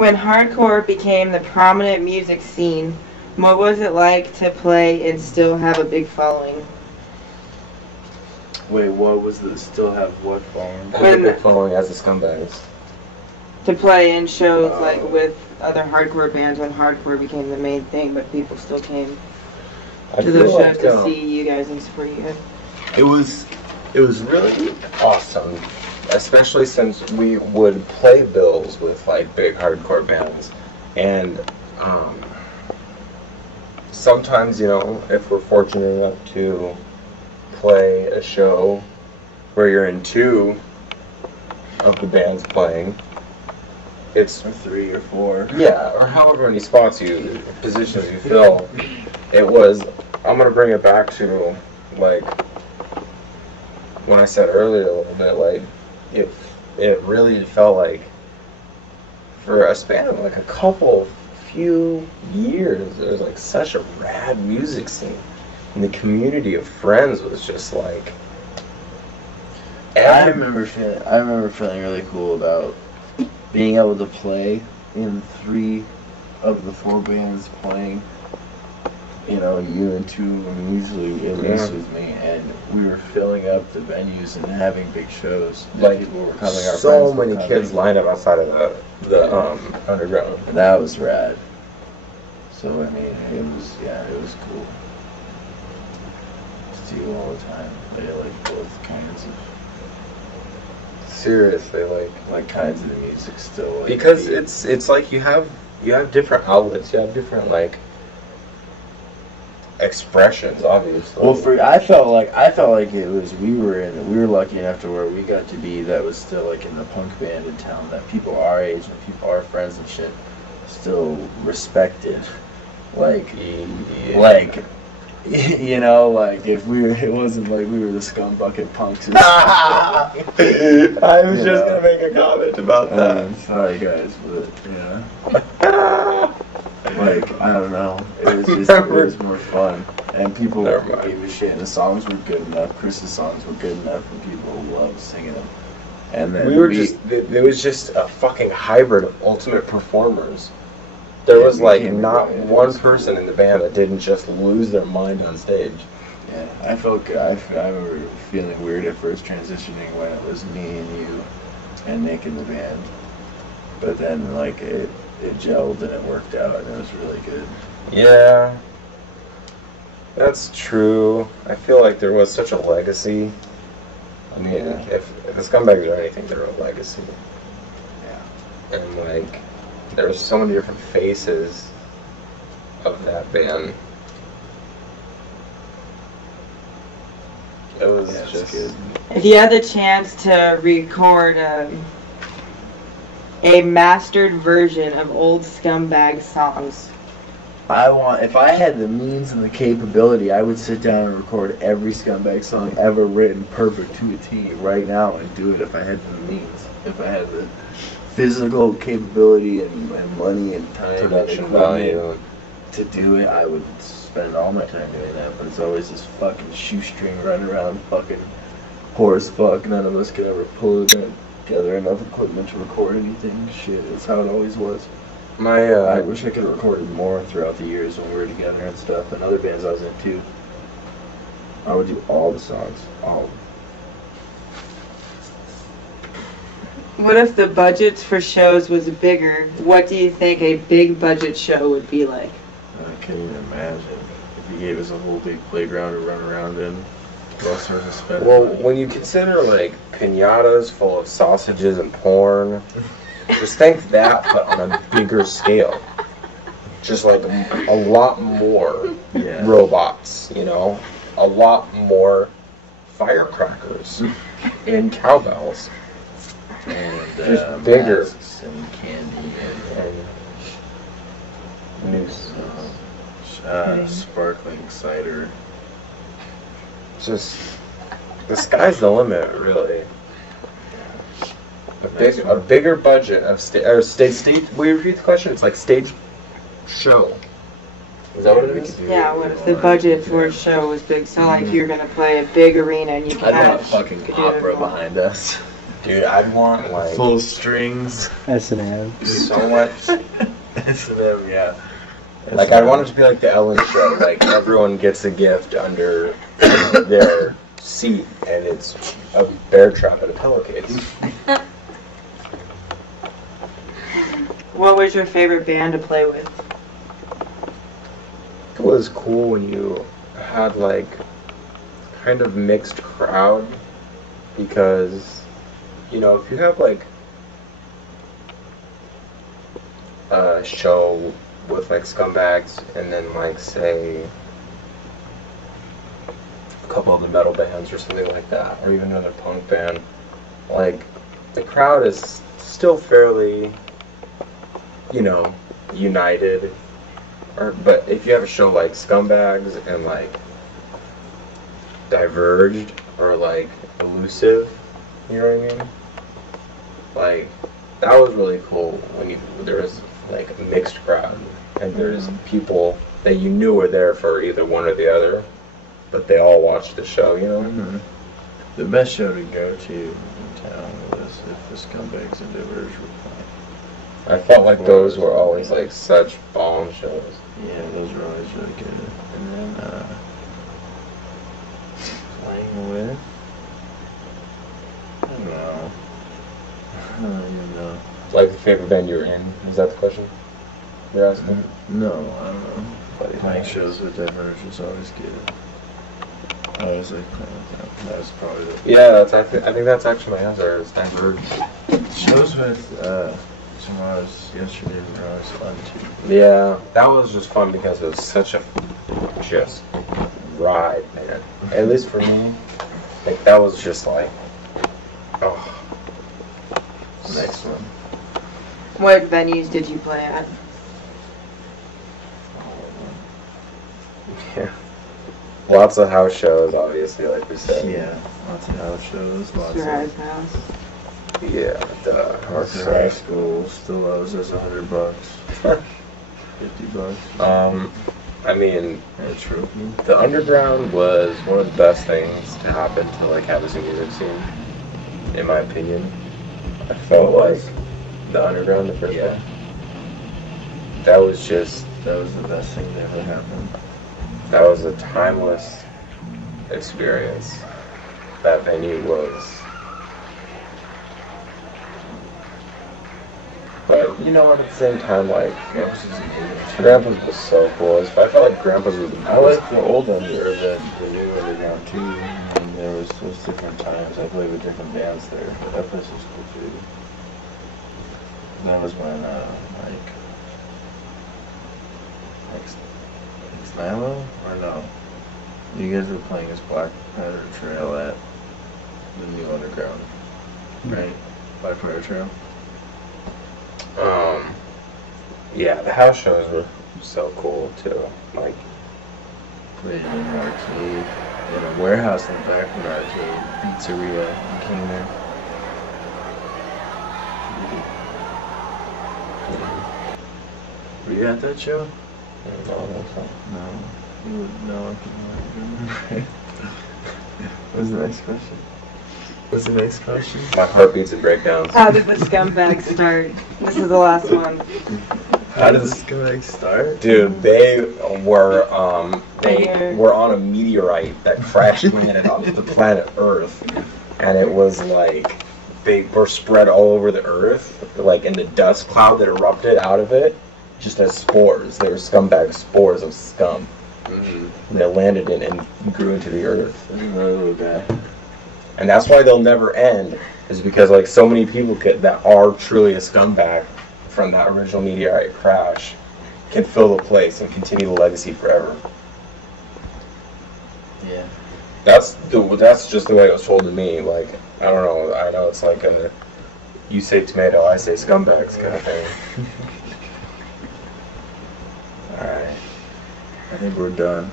When hardcore became the prominent music scene, what was it like to play and still have a big following? Wait, what was the still have what following? A big following as the Scumbags. To play in shows like with other hardcore bands when hardcore became the main thing, but people still came to those shows to see you guys and support you guys. It was really awesome, especially since we would play bills with like big hardcore bands, and sometimes, you know, if we're fortunate enough to play a show where you're in two of the bands playing, it's or 3 or 4. Yeah, or however many spots you, positions you fill. It was, I'm gonna bring it back to like when I said earlier a little bit, like it really felt like for a span of like a few years, there was like such a rad music scene, and the community of friends was just like. I remember feeling really cool about being able to play in 3 of the 4 bands playing. You know, you and 2 usually at least with me, and we were filling up the venues and having big shows. Like people were coming. Our so friends were many coming. kids lined up outside of the underground. That was rad. So I mean, it was cool. See you all the time. They like both kinds of. Seriously, like kinds of the music still. Like, because it's like you have different outlets, you have different like expressions, obviously. Well, I felt like it was we were lucky enough to where we got to be that was still like in the punk band in town that people our age and people our friends and shit still respected, like you know, like if it wasn't like we were the scum bucket punks. I was just gonna make a comment about that. Sorry guys, but yeah. Like, I don't know. It was more fun. And people gave a shit, and the songs were good enough. Chris's songs were good enough, and people loved singing them. And then it was just a fucking hybrid of ultimate performers. There was like not one person in the band that didn't just lose their mind on stage. Yeah, I felt good. I remember feeling weird at first transitioning when it was me and you and Nick in the band. But then, like, it gelled and it worked out, and it was really good. Yeah, that's true. I feel like there was such a legacy. I mean, if the Scumbags are anything, they're a legacy. Yeah. And like, there was so many different faces of that band. It was just good. If you had the chance to record a mastered version of old Scumbag songs, if I had the means and the capability, I would sit down and record every Scumbag song ever written perfect to a T right now and do it if I had the means. If I had the physical capability and money and time production value to do it, I would spend all my time doing that. But it's always this fucking shoestring run around fucking poor as fuck. None of us could ever pull together enough equipment to record anything. Shit, that's how it always was. I wish I could have recorded more throughout the years when we were together and stuff, and other bands I was in too. I would do all the songs, all of them. what if the budgets for shows was bigger? What do you think a big budget show would be like? I can't even imagine if he gave us a whole big playground to run around in. Well, when you consider like pinatas full of sausages and porn, just think that, but on a bigger scale. Just like a lot more robots, you know, a lot more firecrackers and cowbells, and bigger and candy and noose, sparkling cider. Just the sky's the limit, really. A bigger budget of stage. We repeat the question. It's like stage show. Is that what it is? Yeah. What if the budget for a show was big? So like, if you're gonna play a big arena and you I'd can have a fucking opera behind us. Dude, I'd want like full strings. S&M. so much. S&M, yeah. Like I'd want it to be like the Ellen Show. Like everyone gets a gift under their seat, and it's a bear trap and a pillowcase. What was your favorite band to play with? It was cool when you had like kind of mixed crowd, because you know if you have like a show with like Scumbags and then like say a couple of the metal bands or something like that, or even another punk band, like the crowd is still fairly, you know, united. But if you have a show like Scumbags and like Diverged or like Elusive, you know what I mean? Like that was really cool when there was like a mixed crowd and there's people that you knew were there for either one or the other, but they all watched the show, you know? Mm-hmm. The best show to go to in town was if the Scumbags and Diverge were playing. I felt like those were always like such bomb shows. Yeah, those were always really good. And then playing with, I don't know. I don't even know. Like the favorite band you were in? Is that the question you're asking? No, I don't know. But playing shows with Diverge was always good. I always like playing with them. That was probably the Yeah, I think that's actually my answer. Is Diverged. shows with Tomorrow's yesterday were always fun too. Yeah, that was just fun because it was such a just ride, man. At least for me, like that was just like, oh. Next one. What venues did you play at? Yeah. Lots of house shows, obviously, like we said. Yeah, lots of house shows, lots Your of house. Yeah, duh. Arthur High School still owes us $100. $50. I mean, And a trophy. the underground was one of the best things to happen to like Havasu music scene, in my opinion. I felt like the underground, the first one. That was just That was the best thing that ever happened. that was a timeless experience. That venue was. But you know, at the same time, like Grandpa's was so cool. I felt like Grandpa's was the I like the old under the new underground too. And there was those different times I played with different bands there. That place was cool too. That was when like Nilo or no? You guys were playing as Black Powder Trail at the new underground, right? Black Powder Trail. Yeah, the house shows were so cool too. Like, Played in an arcade, in a warehouse in the back of an arcade, pizzeria, and came there. Were you at that show? No. You would know if you remember. What's the next question? What's the next question? my heartbeats and breakdowns. How did the Scumbags start? This is the last one. How does this Scumbags start? Dude, they were on a meteorite that crash landed onto the planet Earth, and it was like they were spread all over the Earth, like in the dust cloud that erupted out of it, just as spores. They were scumbag spores of scum. Mm-hmm. And they landed in and grew into the Earth. Another little guy. And that's why they'll never end, is because like so many people that are truly a scumbag from that original meteorite crash can fill the place and continue the legacy forever. Yeah. That's just the way it was told to me. Like, I don't know, I know it's like a you say tomato, I say scumbags kind of thing. Alright. I think we're done.